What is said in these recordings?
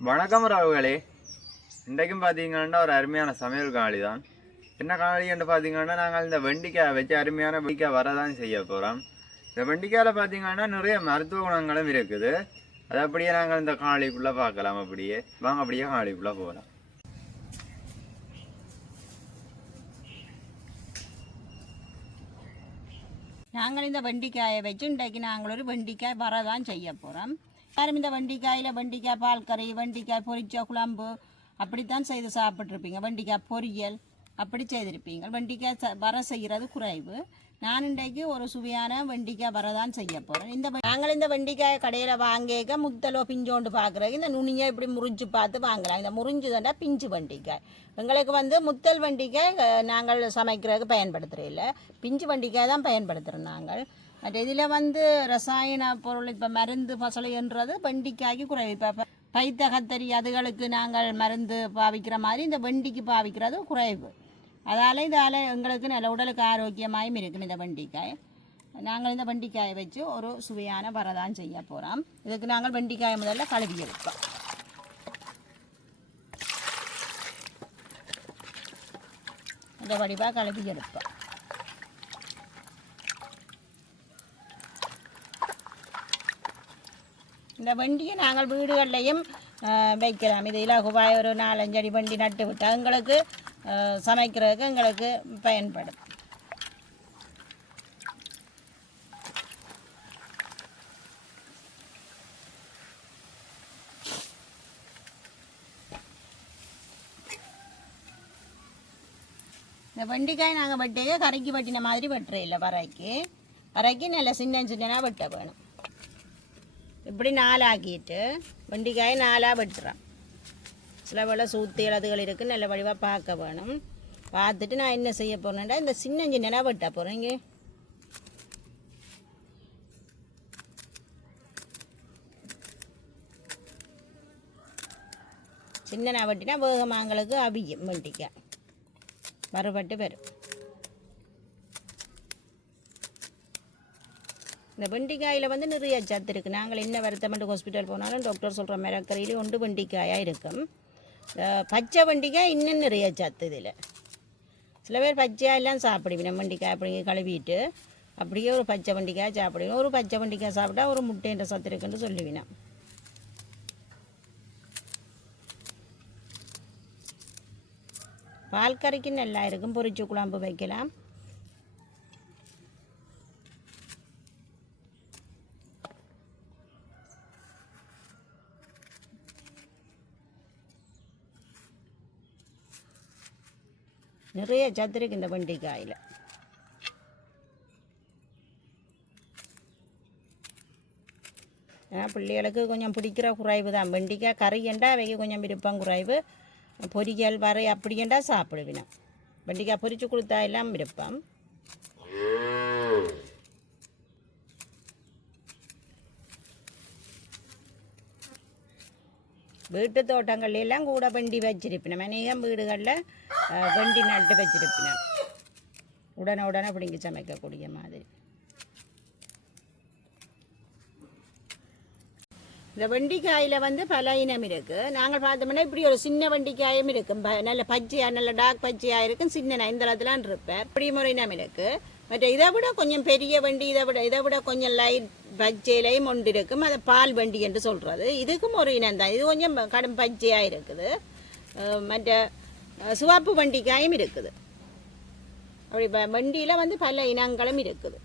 வணக்கம் ராவுகளே இன்றைக்கும் பார்த்தீங்கன்னா ஒரு அருமையான சமையல் காளி தான் என்ன காணொளின்னு பார்த்தீங்கன்னா நாங்கள் இந்த வெண்டிக்காய் வச்சு அருமையான வெண்டிக்காய் வரதான் செய்ய போகிறோம் இந்த வெண்டிக்காயில் பார்த்தீங்கன்னா நிறைய மருத்துவ குணங்களும் இருக்குது. அது அப்படியே நாங்கள் இந்த காணொளிக்குள்ளே பார்க்கலாம் அப்படியே. வாங்க அப்படியே காணொளிக்குள்ளே போகலாம் நாங்கள் இந்த வெண்டிக்காயை வச்சு இன்றைக்கு நாங்கள் ஒரு வெண்டிக்காய் வரதான் செய்ய போகிறோம் யாரும் இந்த வண்டிக்காயில் வண்டிக்காய் பால் கறி வெண்டிக்காய் பொரிச்ச குழம்பு அப்படித்தான் செய்து சாப்பிட்ருப்பீங்க வண்டிக்காய் பொரியல் அப்படி செய்திருப்பீங்க. வண்டிக்காய் ச- வர செய்கிறது குறைவு. நான் இன்றைக்கு ஒரு சுவையான வண்டிக்காய் வரதான் செய்ய போகிறேன் இந்த நாங்கள் இந்த வெண்டிக்காய் கடையில் வாங்கிக்க முத்தலோ பிஞ்சோண்டு பார்க்குறது இந்த நுனியை இப்படி முறிஞ்சு பார்த்து வாங்கலாம். இந்த முறிஞ்சுதாண்டா பிஞ்சு வண்டிக்காய். எங்களுக்கு வந்து முத்தல் வண்டிக்காய் நாங்கள் சமைக்கிறதுக்கு பயன்படுத்துகிறதில்ல பிஞ்சு வண்டிக்காய் தான் பயன்படுத்துகிறோம் நாங்கள். மற்ற இதில் வந்து ரசாயன பொருள் இப்போ மருந்து பசலைன்றது வெண்டிக்காய்க்கு குறைவு. இப்போ பைத்த கத்தரி அதுகளுக்கு நாங்கள் மருந்து பாவிக்கிற மாதிரி இந்த வெண்டிக்கு பாவிக்கிறது குறைவு. அதால் இதால் எங்களுக்கு நல்ல உடலுக்கு ஆரோக்கியமாயும் இருக்கும் இந்த வெண்டிக்காய். நாங்கள் இந்த வெண்டிக்காயை வச்சு ஒரு சுவையான வரதான் செய்ய போகிறோம் இதுக்கு நாங்கள் வெண்டிக்காயை முதல்ல கழுவி எடுப்போம். இந்த வடிவாக கழுவி எடுப்போம். இந்த வண்டியை நாங்கள் வீடுகள்லையும் வைக்கலாம். இது இலகுவாய் ஒரு நாலஞ்சடி வண்டி நட்டு விட்டால் எங்களுக்கு சமைக்கிறதுக்கு எங்களுக்கு பயன்படும். இந்த வெண்டிக்காய் நாங்கள் வெட்டையே கரைக்கு வெட்டின மாதிரி வெட்டுற இல்லை வரைக்கு. வரைக்கு நல்லா சின்ன சின்னனாக வெட்ட வேணும். இப்படி நாலாக்கிட்டு வெண்டிக்காயை நாலாக வெட்டுறான் சில வேலை சூத்தி அதுகள் இருக்குது நல்ல வழிவாக பார்க்க வேணும். பார்த்துட்டு நான் என்ன செய்ய போகிறேன்டா இந்த சின்ன சின்னதாக வெட்ட போகிறேன் இங்கே. சின்னனா வெட்டினா வேகமாங்களுக்கு அவியும் வெண்டிக்காய். வறுபட்டு வரும். இந்த வெண்டிக்காயில் வந்து நிறைய சத்து இருக்குது நாங்கள் என்ன வருத்தமெண்டு ஹாஸ்பிட்டல் போனாலும் டாக்டர் சொல்கிற மிரக்கறியிலே ஒன்று வெண்டிக்காயாக இருக்கும். பச்சை வெண்டிக்காய் இன்னும் நிறைய சத்து இதில். சில பேர் பச்சையாக எல்லாம் வெண்டிக்காய் அப்படிங்க கழுவிட்டு அப்படியே ஒரு பச்சை வெண்டிக்காய் சாப்பிடுவோம் ஒரு பச்சை வெண்டிக்காய் சாப்பிட்டா ஒரு முட்டைன்ற சத்து இருக்குன்னு சொல்லுவினோம் பால் கறிக்கு நல்லா இருக்கும். பொரிச்சு குழம்பு வைக்கலாம். நிறைய சத்து இந்த வெண்டைக்காயில். ஏன்னா பிள்ளைகளுக்கு கொஞ்சம் பிடிக்கிற குறைவு தான். வெண்டிக்காய் கறியண்டா அவைக்கு கொஞ்சம் விருப்பம் குறைவு. பொரியல் வரை அப்படியண்டா சாப்பிடுவினா. வெண்டிக்காய் பொரிச்சு கொடுத்தா எல்லாம் விருப்பம். வீட்டு தோட்டங்கள்ல எல்லாம் கூட வண்டி வச்சிருப்பினோம் அநேகம் வீடுகளில் வண்டி நட்டு வச்சிருப்பினோம் உடனே உடனே பிடிங்கி சமைக்கக்கூடிய மாதிரி. இந்த வெண்டிக்காயில் வந்து பல இனம் இருக்குது நாங்கள் பார்த்தோம்னா இப்படி ஒரு சின்ன வெண்டிக்காயும் இருக்கும். ப- நல்ல பச்சையாக நல்ல டாக் பச்சையாக இருக்கும். சின்ன இந்த இருப்பேன். இப்படி முறை இனம் இருக்குது மற்ற இதை விட கொஞ்சம் பெரிய வண்டி இதை விட இதை விட கொஞ்சம் லைட் பஜ்ஜையிலையும் ஒன்று இருக்கும். அதை பால் வண்டி என்று சொல்கிறது இதுக்கும் ஒரு இனம் தான். இது கொஞ்சம் கடும் பஜ்ஜையாக இருக்குது. மற்ற சுவாப்பு சிவப்பு வண்டிக்காயும் இருக்குது. அப்படி வண்டியில் வந்து பல இனங்களும் இருக்குது.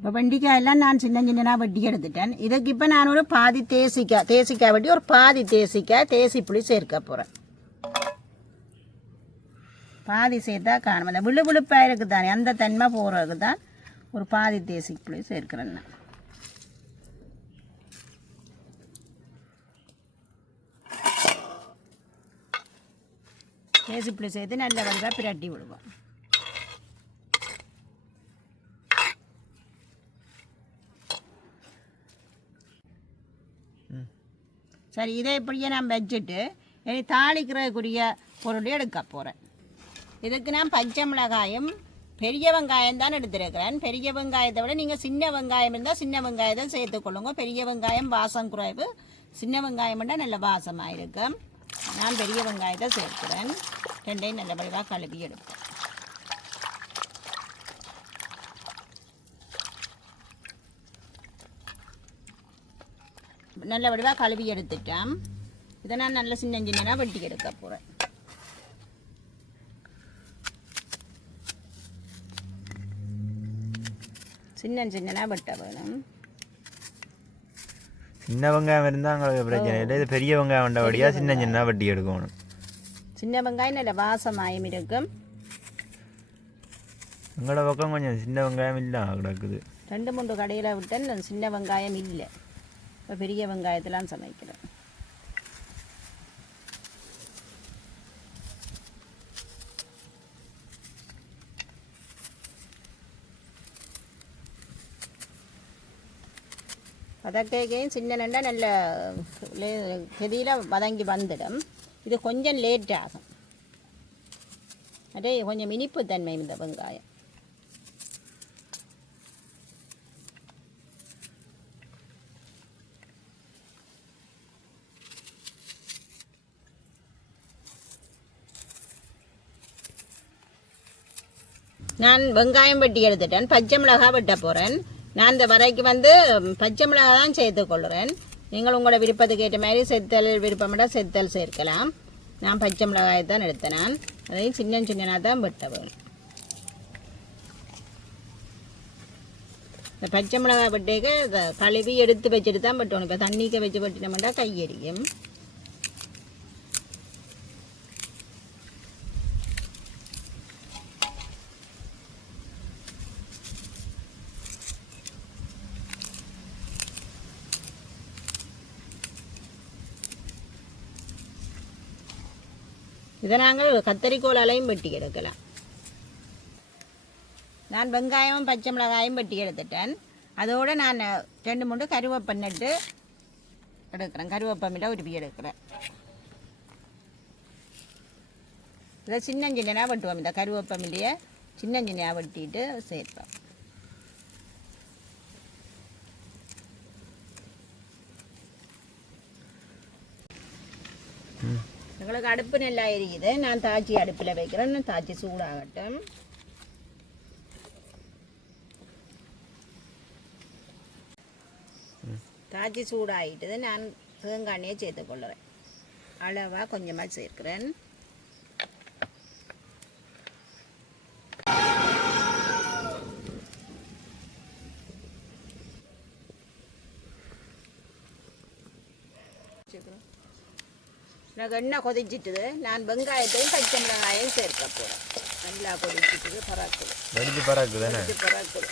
இப்போ வெண்டிக்காயெல்லாம் நான் சின்ன சின்னனா வெட்டி எடுத்துட்டேன் இதுக்கு இப்போ நான் ஒரு பாதி தேசிக்காய் தேசிக்காய் வெட்டி ஒரு பாதி தேசிக்காய் தேசி புளி சேர்க்க போகிறேன் பாதி சேர்த்தா காணும் அந்த விழு விழுப்பாக இருக்குது தானே அந்த தன்மை போகிறதுக்கு தான் ஒரு பாதி தேசி புளி சேர்க்கிறேன் நான் தேசி புளி சேர்த்து நல்ல வடிவாக பிரட்டி விடுவோம் சரி இதை இப்படியே நான் வச்சுட்டு இனி தாளிக்கிறதுக்குரிய பொருள் எடுக்க போகிறேன் இதுக்கு நான் பச்சை மிளகாயும் பெரிய வெங்காயம் தான் எடுத்திருக்கிறேன். பெரிய வெங்காயத்தை விட நீங்கள் சின்ன வெங்காயம் இருந்தால் சின்ன வெங்காயத்தை சேர்த்துக்கொள்ளுங்க பெரிய வெங்காயம் வாசம் குறைவு. சின்ன வெங்காயம்னா நல்ல வாசமாக இருக்கும். நான் பெரிய வெங்காயத்தை சேர்க்கிறேன். ரெண்டையும் நல்லபடியாக கழுவி எடுப்பேன் நல்ல வடிவாக கழுவி எடுத்துட்டேன். இதை நான் நல்ல சின்ன சின்னதாக வெட்டி எடுக்க போகிறேன் சின்ன சின்னதாக வெட்ட வேணும். சின்ன வெங்காயம் இருந்தால் எங்களுக்கு பிரச்சனை இல்லை. இது பெரிய வெங்காயம் வண்டபடியாக சின்ன சின்ன வட்டி எடுக்கணும். சின்ன வெங்காயம் நல்ல வாசமாயும் இருக்கும். எங்களோட பக்கம் கொஞ்சம் சின்ன வெங்காயம் இல்லை கிடக்குது. ரெண்டு மூன்று கடையில் விட்டேன். சின்ன வெங்காயம் இல்லை. இப்போ பெரிய வெங்காயத்தெல்லாம் சமைக்கிறேன். வதக்கையும் சின்ன நண்டா நல்ல கெதியில் வதங்கி வந்துடும். இது கொஞ்சம் லேட் ஆகும் அதே கொஞ்சம் இனிப்பு தன்மை இந்த வெங்காயம். நான் வெங்காயம் வெட்டி எடுத்துட்டேன். பச்சை மிளகாய் வெட்ட போகிறேன் நான் இந்த வரைக்கு வந்து பச்சை மிளகாய் தான் சேர்த்து கொள்கிறேன் நீங்கள் உங்களோட விருப்பத்துக்கு ஏற்ற மாதிரி செத்தல் விருப்பமிட செத்தல் சேர்க்கலாம். நான் பச்சை மிளகாயை தான் எடுத்தேன் நான். அதையும் சின்ன சின்னனாக தான் வெட்ட வேணும் இந்த பச்சை மிளகாய் வெட்டேக்க கழுவி எடுத்து வச்சுட்டு தான் வெட்டணும். இப்போ தண்ணிக்க வச்சு வெட்டினோம்னா கையெறியும் இதை நாங்கள் கத்தரிக்கோளாலையும் வெட்டி எடுக்கலாம். நான் வெங்காயமும் பச்சை மிளகாயும் வெட்டி எடுத்துட்டேன். அதோடு நான் ரெண்டு மூணு கருவேப்பை நட்டு எடுக்கிறேன். கருவேப்பமிட்ட உருவி எடுக்கிறேன். இதை சின்ன வெட்டுவோம். இந்த கருவேப்பமில்லைய சின்ன சின்னதாக வெட்டிட்டு சேர்ப்போம். எங்களுக்கு அடுப்பு நல்லா இருக்குது நான் தாச்சி அடுப்பில் வைக்கிறேன். நான் தாச்சி சூடாகட்டும். தாச்சி சூடாகிட்டது நான் தேங்காய் சேர்த்து கொள்ளுறேன். அளவாக கொஞ்சமாக சேர்க்கிறேன். எனக்கு எண்ணெய் கொதிச்சிட்டுது? நான் வெங்காயத்தையும் பச்சை மிளகாயும் சேர்க்க போகிறேன் நல்லா கொதிச்சிட்டுது பராக்குது வெடிச்சு பறக்கு தானே? கொதிச்சு பராக்குது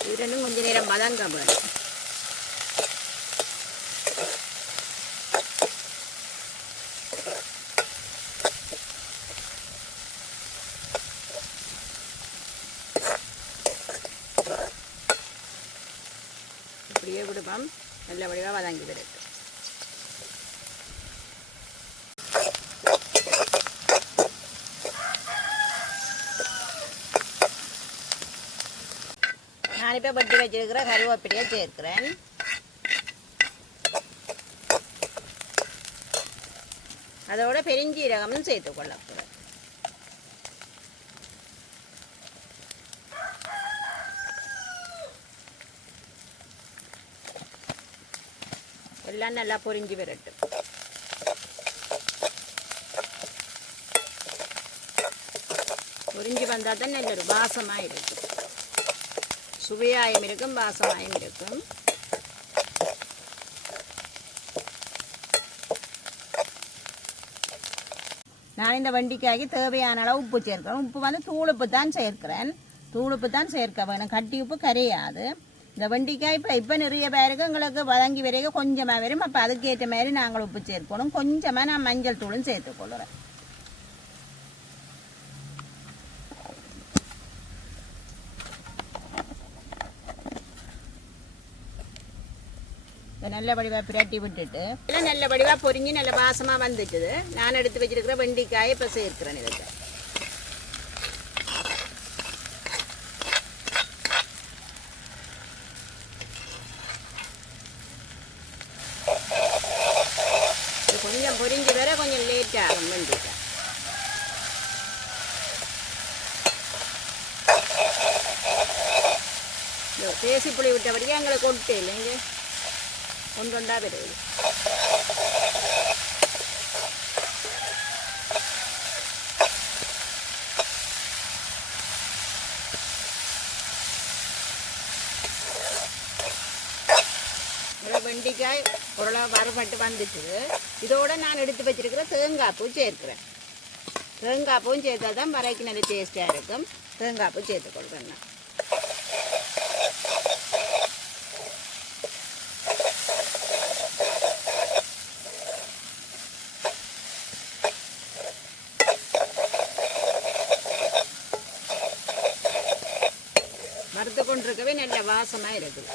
இது ரெண்டும் கொஞ்ச நேரம் வதங்க வேணும் இப்படியே விடுவோம் நல்ல நான் இப்போ பட்டி வச்சிருக்கிற கருவேப்பிலையை சேர்க்கிறேன். அதோட பெருஞ்சீரகமும் சேர்த்து கொள்ள போகிறேன் எல்லாம் நல்லா பொரிஞ்சு வரட்டும் பொரிஞ்சு வந்தால் தான் நல்ல ஒரு வாசமாக இருக்கும் சுவையாயும் இருக்கும் வாசமாயும் இருக்கும் நான் இந்த வண்டிக்காகி தேவையான அளவு உப்பு சேர்க்கிறேன் உப்பு வந்து தூளுப்பு தான் சேர்க்கிறேன் தூளுப்பு தான் சேர்க்க வேணும் கட்டி உப்பு கரையாது இந்த வெண்டிக்காய் இப்போ இப்போ நிறைய பேருக்கு எங்களுக்கு வதங்கி வரைய கொஞ்சமாக வரும். அப்போ அதுக்கேற்ற மாதிரி நாங்கள் உப்பு சேர்க்கணும் கொஞ்சமாக நான் மஞ்சள் தூளும் சேர்த்துக்கொள்ளுறேன். நல்ல வடிவாக பிரட்டி விட்டுட்டு நல்ல வடிவாக பொறிஞ்சு நல்ல வாசமாக வந்துச்சுது நான் எடுத்து வச்சிருக்கிற வெண்டிக்காயை இப்போ சேர்க்கிறேன் இதுக்கு தேசி எங்களை கொட்டு இல்லைங்க ஒன்று ஒன்றா வருது வெண்டிக்காய் ஓரளவு வறுபட்டு வந்துட்டு இதோட நான் எடுத்து வச்சிருக்கிற தேங்காய் பூ சேர்க்கிறேன் தேங்காய் பூவும் சேர்த்தா தான் வரைக்கு நல்ல டேஸ்ட்டாக இருக்கும் தேங்காய் பூ சேர்த்து கொடுக்குறேன் நான் நல்ல வாசமாக இருக்குது.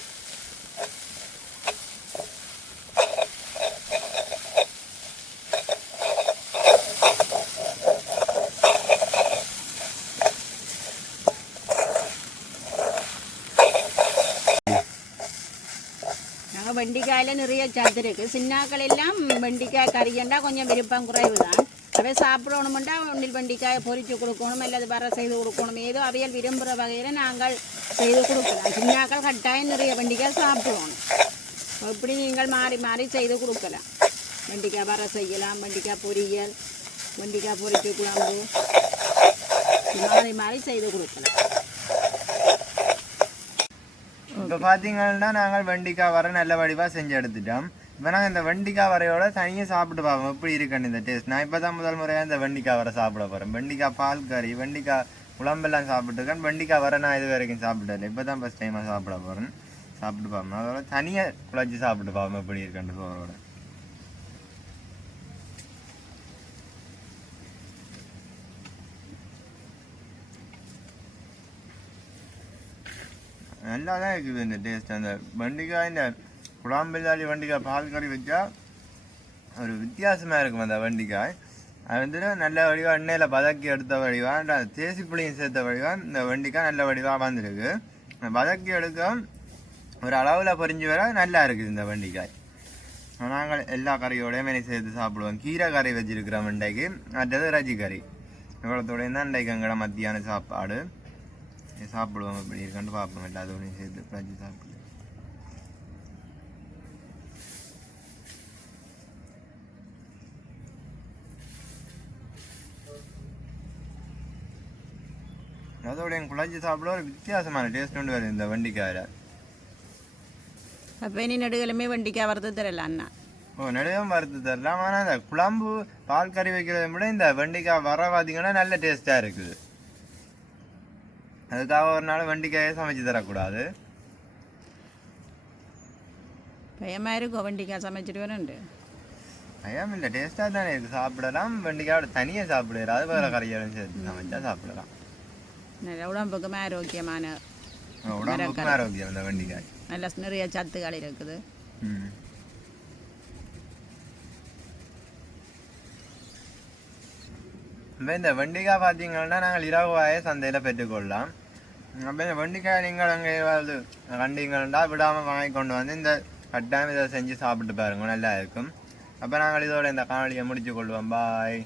நாங்கள் வெண்டிக்காயில் நிறைய சத்து இருக்குது சின்னாக்கள் எல்லாம் வெண்டிக்காய் கறியண்டா கொஞ்சம் விருப்பம் குறைவு தான் அவை சாப்பிடணுமெண்டா ஒன்றில் வெண்டிக்காயை பொறிச்சு கொடுக்கணும் அல்லது வர செய்து கொடுக்கணும். ஏதோ அவையல் விரும்புகிற வகையில் நாங்கள் செய்து கொடுக்கலாம் சின்னாக்கள் கட்டாயம் நிறைய வெண்டிக்காய் சாப்பிடுவோம் எப்படி நீங்கள் மாறி மாறி செய்து கொடுக்கலாம் வெண்டிக்காய் வர செய்யலாம் வெண்டிக்காய் பொரியல் வெண்டிக்காய் பொரிச்சு குழம்பு மாறி மாறி செய்து கொடுக்கலாம் இப்போ பார்த்தீங்கன்னா நாங்கள் வெண்டிக்காய் வர நல்ல வடிவாக செஞ்சு எடுத்துட்டோம் இப்போ நாங்கள் இந்த வெண்டிக்காய் வரையோட தனியாக சாப்பிட்டு பார்ப்போம் எப்படி இருக்குன்னு இந்த டேஸ்ட் நான் இப்போ தான் முதல் முறையாக இந்த வெண்டிக்காய் வர சாப்பிட போகிறேன் வெண்டிக்காய் பால் கறி வெண்டிக்காய் குழம்பெல்லாம் சாப்பிட்டுருக்கேன். வெண்டிக்காய் வர நான் இது வரைக்கும் சாப்பிட்டதில்லை. இப்போ தான் ஃபஸ்ட் டைமாக சாப்பிட போகிறேன் சாப்பிட்டு பார்ப்போம் அதோட தனியாக குழச்சி சாப்பிட்டு பார்ப்போம் எப்படி இருக்கேன் சோறோட. நல்லா தான் இருக்குது இந்த டேஸ்ட் அந்த வண்டிக்காய் இந்த குழாம்பில்லாடி வண்டிக்காய் பால் கறி வச்சா ஒரு வித்தியாசமாக இருக்கும் அந்த வண்டிக்காய். அது வந்துட்டு நல்ல வடிவாக எண்ணெயில் பதக்கி எடுத்த வடிவாக தேசி புளியும் சேர்த்த வடிவாக இந்த வெண்டிக்காய் நல்ல வடிவாக வந்திருக்கு பதக்கி எடுக்க ஒரு அளவில் பொறிஞ்சு வர நல்லா இருக்குது இந்த வெண்டிக்காய். நாங்கள் எல்லா கறியோடையும் சேர்த்து சாப்பிடுவோம். கீரை கறி வச்சிருக்கிறோம் இன்றைக்கு அடுத்தது ரஜி கறி. இவ்வளோத்தோடையும் தான் இன்றைக்கு எங்களோட மத்தியான சாப்பாடு. சாப்பிடுவோம் இப்படி இருக்கான்னு பார்ப்போம். எல்லாத்தோடையும் சேர்த்து ரஜி சாப்பிடுவோம். அதோட என் குழஞ்சி சாப்பிட ஒரு வித்தியாசமான டேஸ்ட் ஒன்று வருது இந்த வெண்டிக்காயில் அப்போ இனி நடுகளுமே வெண்டிக்காய் வறுத்து தரல அண்ணா ஓ நடுவும் வறுத்து தரலாம் ஆனால் இந்த குழம்பு பால் கறி வைக்கிறத விட இந்த வெண்டிக்காய் வர பார்த்தீங்கன்னா நல்ல டேஸ்ட்டாக இருக்குது அதுக்காக ஒரு நாள் வெண்டிக்காயை சமைச்சு தரக்கூடாது பயமாக இருக்கும் வெண்டிக்காய் சமைச்சிட்டு வரேன்ட்டு ஐயாம் இல்லை டேஸ்ட்டாக தானே இருக்குது சாப்பிடலாம் வெண்டிக்காயோட தனியாக சாப்பிடுறாது வேறு கறியோடும் சேர்த்து சமைச்சா சாப்பிடலாம் நல்ல உடம்புக்கும் ஆரோக்கியமான உடம்புக்கும் ஆரோக்கியம் இந்த வெண்டிக்காய் நல்ல நிறைய சத்துக்கள் இருக்குது இப்போ இந்த வெண்டிக்காய் பார்த்தீங்கன்னா நாங்கள் இரவாய சந்தையில் பெற்றுக்கொள்ளலாம் அப்போ இந்த வெண்டிக்காய் நீங்கள் அங்கே ஏதாவது கண்டீங்கன்னா விடாமல் வாங்கி கொண்டு வந்து இந்த கட்டாயம் இதை செஞ்சு சாப்பிட்டு பாருங்க நல்லா இருக்கும் அப்போ நாங்கள் இதோட இந்த காணொலியை முடிச்சு கொள்வோம் பாய்